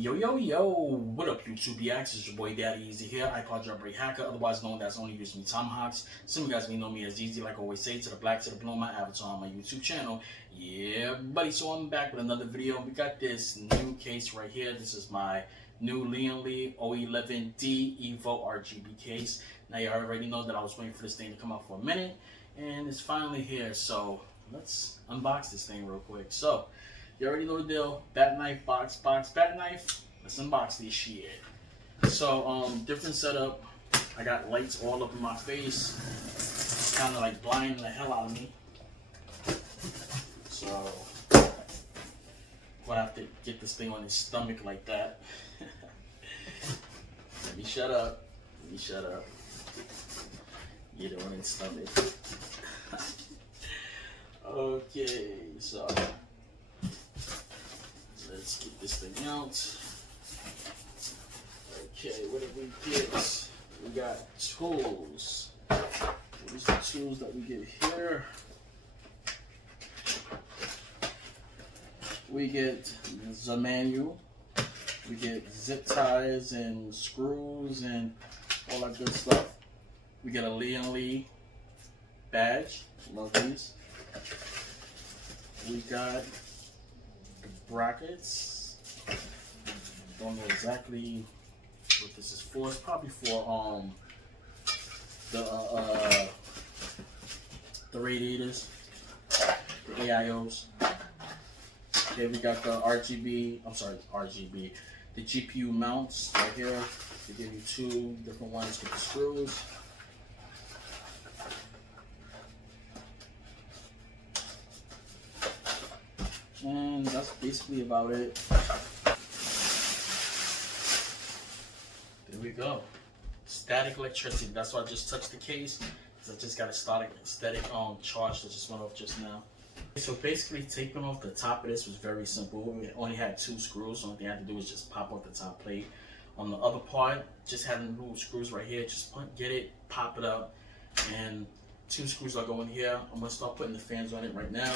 Yo, what up YouTube reacts? It's your boy Daddy Easy here, iPod jailbreak hacker, otherwise known as only using tomahawks. Some of you guys may know me as Easy, like I always say, to the black, to the blue, my avatar on my YouTube channel. Yeah, buddy, so I'm back with another video. We got this new case right here. This is my new Lian Li 011D Evo RGB case. Now you already know that I was waiting for this thing to come out for a minute, and it's finally here. So let's unbox this thing real quick. So you already know the deal. Bat knife, box, bat knife. Let's unbox this shit. So, different setup. I got lights all up in my face. It's kind of like blinding the hell out of me. So, gonna have to get this thing on his stomach like that. Let me shut up. Get it on his stomach. Okay, so let's get this thing out. Okay, what did we get? We got tools. What is the tools that we get here? We get the manual. We get zip ties and screws and all that good stuff. We get a Lian Li badge. Love these. We got brackets. Don't know exactly what this is for. It's probably for the radiators, the AIOs. Okay, we got the RGB, the GPU mounts right here. They give you two different ones with the screws. And that's basically about it. There we go. Static electricity. That's why I just touched the case. I just got a static charge that just went off just now. So basically, taking off the top of this was very simple. We only had two screws. So the only thing I had to do was just pop off the top plate. On the other part, just having little screws right here. Just get it, pop it up, and two screws are going here. I'm gonna start putting the fans on it right now.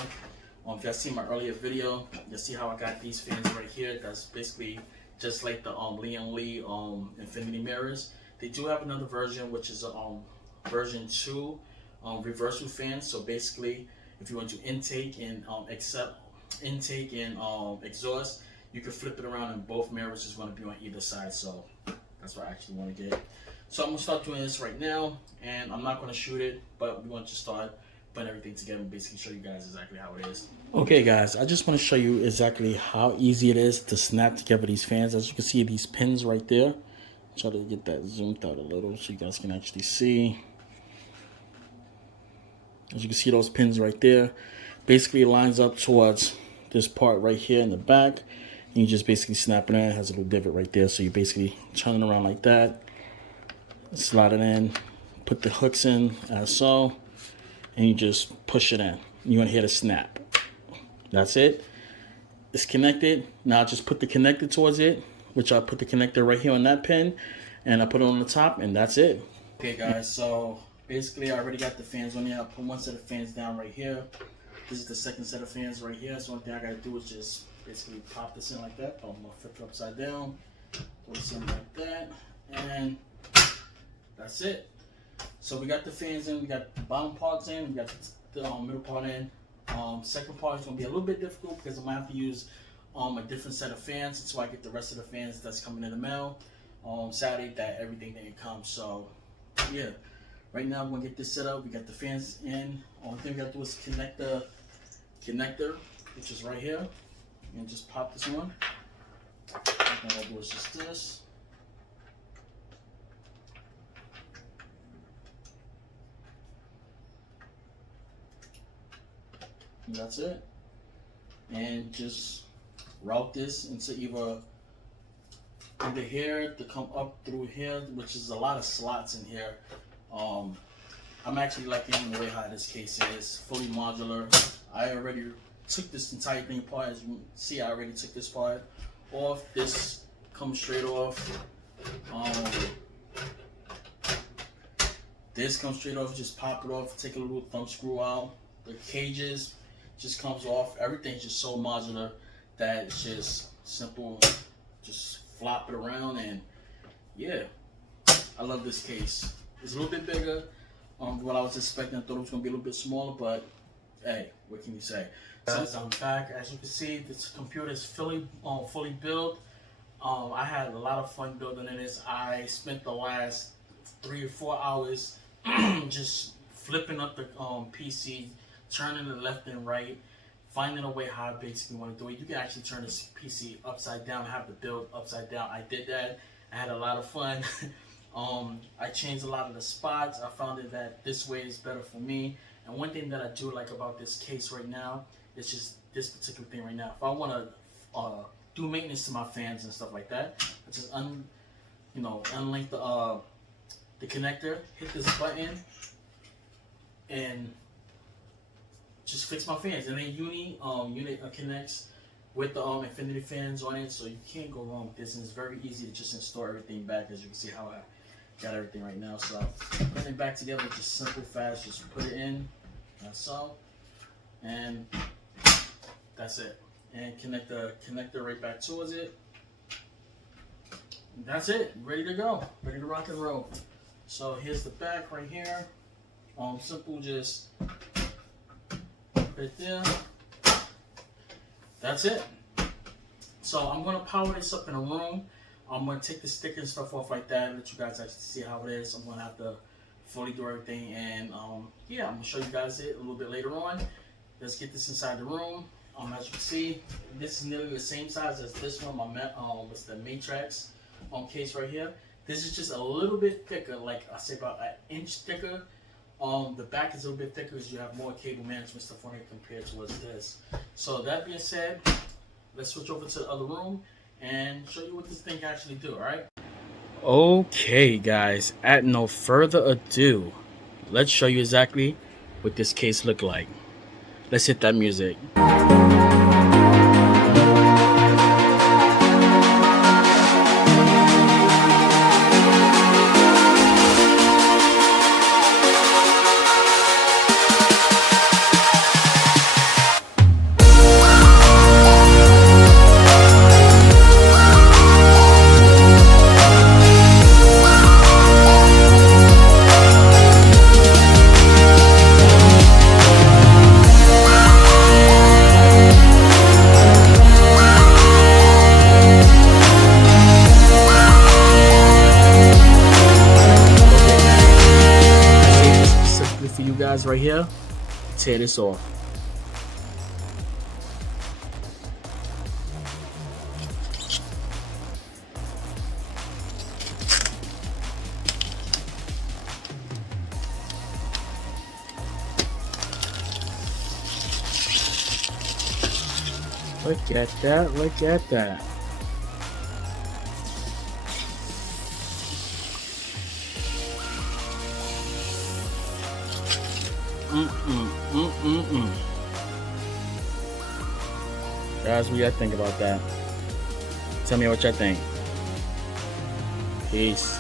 If y'all seen my earlier video, you'll see how I got these fans right here. That's basically just like the Lian Li infinity mirrors. They do have another version, which is version 2 reversal fan. So basically, if you want to intake and exhaust, you can flip it around, and both mirrors is going to be on either side. So that's what I actually want to get. So I'm gonna start doing this right now, and I'm not going to shoot it, but we want to start putting everything together and basically show you guys exactly how it is. Okay guys, I just want to show you exactly how easy it is to snap together these fans. As you can see, these pins right there. Try to get that zoomed out a little so you guys can actually see. As you can see, those pins right there basically lines up towards this part right here in the back. And you just basically snap it in. It has a little divot right there. So you basically turn it around like that, slide it in, put the hooks in as so, and you just push it in. You want to hear the snap. That's it. It's connected. Now just put the connector towards it, which I put the connector right here on that pin, and I put it on the top, and that's it. Okay guys, so basically I already got the fans on here. I put one set of fans down right here. This is the second set of fans right here. So one thing I gotta do is just basically pop this in like that. I'm gonna flip it upside down, put this in like that, and that's it. So we got the fans in, we got the bottom parts in, we got the middle part in. Second part is going to be a little bit difficult because I'm going to have to use a different set of fans until I get the rest of the fans that's coming in the mail. Saturday that everything didn't come. So yeah, right now I'm going to get this set up. We got the fans in. Only thing we got to do is connect the connector, which is right here, and just pop this on. All I got to do is just this. And that's it. And just route this into either here to come up through here, which is a lot of slots in here. I'm actually liking the way how this case is, fully modular. I already took this entire thing apart. As you can see, I already took this part off. This comes straight off. This comes straight off. Just pop it off. Take a little thumb screw out. The cages just comes off. Everything's just so modular that it's just simple. Just flop it around, and yeah, I love this case. It's a little bit bigger what I was expecting. I thought it was gonna be a little bit smaller, but hey, what can you say? Since I'm back, as you can see, this computer is fully built. I had a lot of fun building this. I spent the last 3 or 4 hours just flipping up the PC, turning it left and right, finding a way how I basically want to do it. You can actually turn this PC upside down, have the build upside down. I did that. I had a lot of fun. I changed a lot of the spots. I found it that this way is better for me. And one thing that I do like about this case right now is just this particular thing right now. If I want to do maintenance to my fans and stuff like that, I just unlink the connector, hit this button, and just fix my fans. And then unit connects with the infinity fans on it, so you can't go wrong with this. And it's very easy to just install everything back, as you can see how I got everything right now. So putting it back together, just simple, fast. Just put it in, like so, and that's it. And connect the connector right back towards it. That's it. Ready to go. Ready to rock and roll. So here's the back right here. Simple, just right there. That's it. So I'm gonna power this up in a room. I'm gonna take the sticker and stuff off like that and let you guys actually see how it is. I'm gonna have to fully do everything, and yeah, I'm gonna show you guys it a little bit later on. Let's get this inside the room. As you can see, this is nearly the same size as this one. What's the Matrix case right here. This is just a little bit thicker, like I say about an inch thicker. The back is a little bit thicker because you have more cable management stuff on it compared to what's this. So that being said, let's switch over to the other room and show you what this thing can actually do, alright? Okay guys, at no further ado, let's show you exactly what this case look like. Let's hit that music. Right here, tear this off. Look at that, look at that. Guys, what y'all think about that? Tell me what y'all think. Peace.